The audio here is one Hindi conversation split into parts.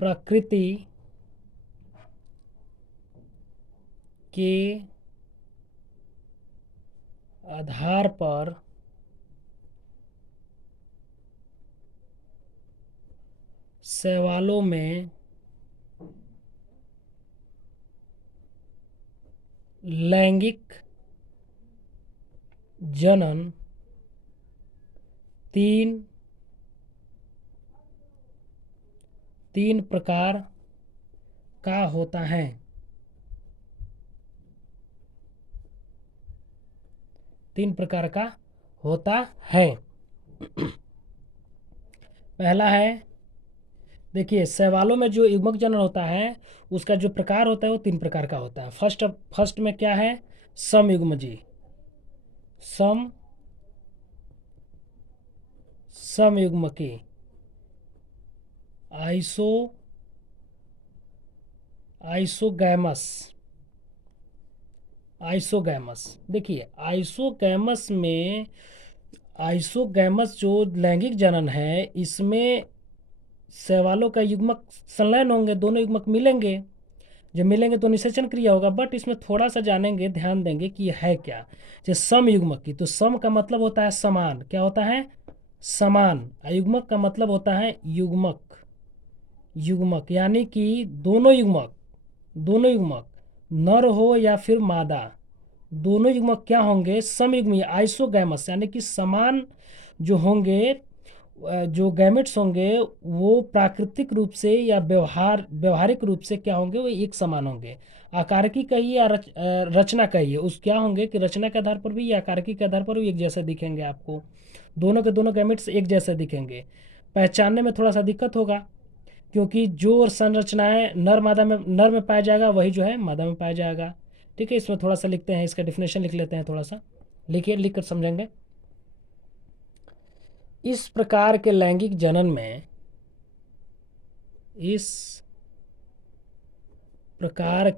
प्रकृति के आधार पर शैवालों में लैंगिक जनन तीन प्रकार का होता है। तीन प्रकार का होता है। पहला है, देखिए शैवालों में जो युग्मक जनन होता है उसका जो प्रकार होता है वो तीन प्रकार का होता है। फर्स्ट में क्या है, समयुग्मजी। समयुग्मकी, आइसोगैमस। देखिए आइसोगैमस जो लैंगिक जनन है इसमें शैवालों का युग्मक संलयन होंगे, दोनों युग्मक मिलेंगे। जब मिलेंगे तो निषेचन क्रिया होगा। बट इसमें थोड़ा सा जानेंगे, ध्यान देंगे कि यह है क्या। जैसे सम युग्मक की, तो सम का मतलब होता है समान। क्या होता है, समान। अयुग्मक का मतलब होता है युग्मक यानी कि दोनों युग्मक नर हो या फिर मादा, दोनों युग्मक क्या होंगे, समयुग्मी, आइसोगैमस, यानी कि समान जो होंगे। जो गैमेट्स होंगे वो प्राकृतिक रूप से या व्यवहारिक रूप से क्या होंगे, वो एक समान होंगे। आकारकी कहिए या रचना कहिए, उस क्या होंगे कि रचना के आधार पर भी या आकारकी के आधार पर भी एक जैसे दिखेंगे आपको। दोनों के दोनों गैमेट्स एक जैसे दिखेंगे। पहचानने में थोड़ा सा दिक्कत होगा, क्योंकि जो संरचनाएं नर में पाया जाएगा वही जो है मादा में पाया जाएगा। ठीक है, इसमें थोड़ा सा लिखते हैं, इसका डिफिनेशन लिख लेते हैं। थोड़ा सा लिख कर समझेंगे। इस प्रकार के लैंगिक जनन में इस प्रकार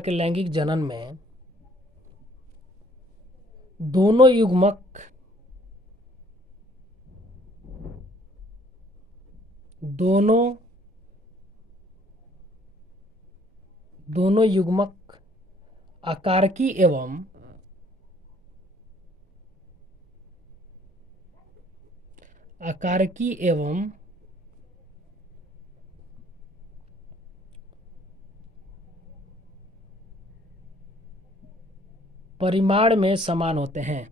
के लैंगिक जनन में दोनों युग्मक आकारकी एवं परिमाण में समान होते हैं।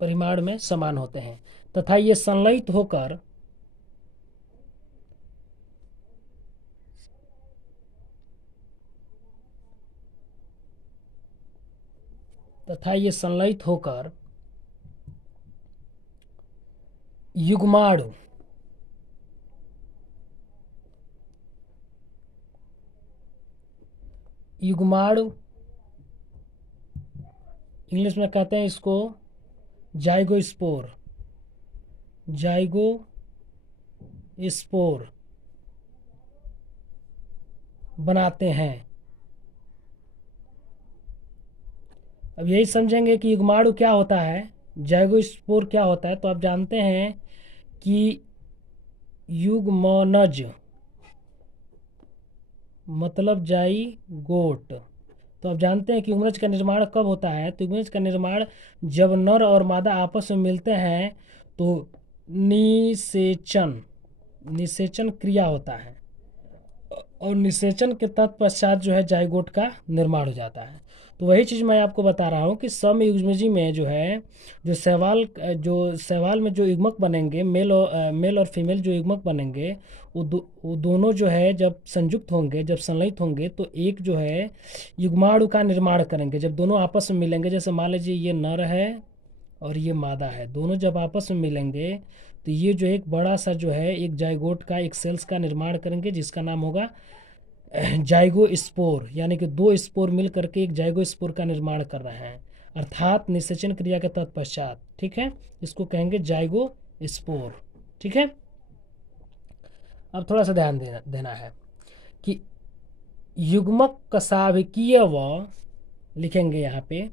परिमाण में समान होते हैं तथा ये संलयित होकर युग्माणु इंग्लिश में कहते हैं इसको जाइगोस्पोर बनाते हैं। अब यही समझेंगे कि युग्माणु क्या होता है, जाइगोस्पोर क्या होता है। तो आप जानते हैं कि युग्मनज मतलब जाइगोट। तो आप जानते हैं कि युग्मनज का निर्माण कब होता है। तो युग्मनज का निर्माण जब नर और मादा आपस में मिलते हैं तो निषेचन क्रिया होता है, और निषेचन के तत्पश्चात जो है जाइगोट का निर्माण हो जाता है। तो वही चीज़ मैं आपको बता रहा हूँ कि समयुग्मजी में जो है जो शैवाल में जो युग्मक बनेंगे, मेल और फीमेल जो युग्मक बनेंगे वो दोनों जो है जब संयुक्त होंगे, जब संलयित होंगे तो एक जो है युग्माणु का निर्माण करेंगे। जब दोनों आपस में मिलेंगे, जैसे मान लीजिए ये नर है और ये मादा है, दोनों जब आपस में मिलेंगे तो ये जो एक बड़ा सा जो है एक जाइगोट का, एक सेल्स का निर्माण करेंगे जिसका नाम होगा जाइगोस्पोर। यानी कि दो स्पोर मिल करके एक जाइगोस्पोर का निर्माण कर रहे हैं, अर्थात निषेचन क्रिया के तत्पश्चात। ठीक है, इसको कहेंगे जाइगोस्पोर। ठीक है, अब थोड़ा सा ध्यान देना है कि युग्मक का साभिकीय व लिखेंगे यहाँ पे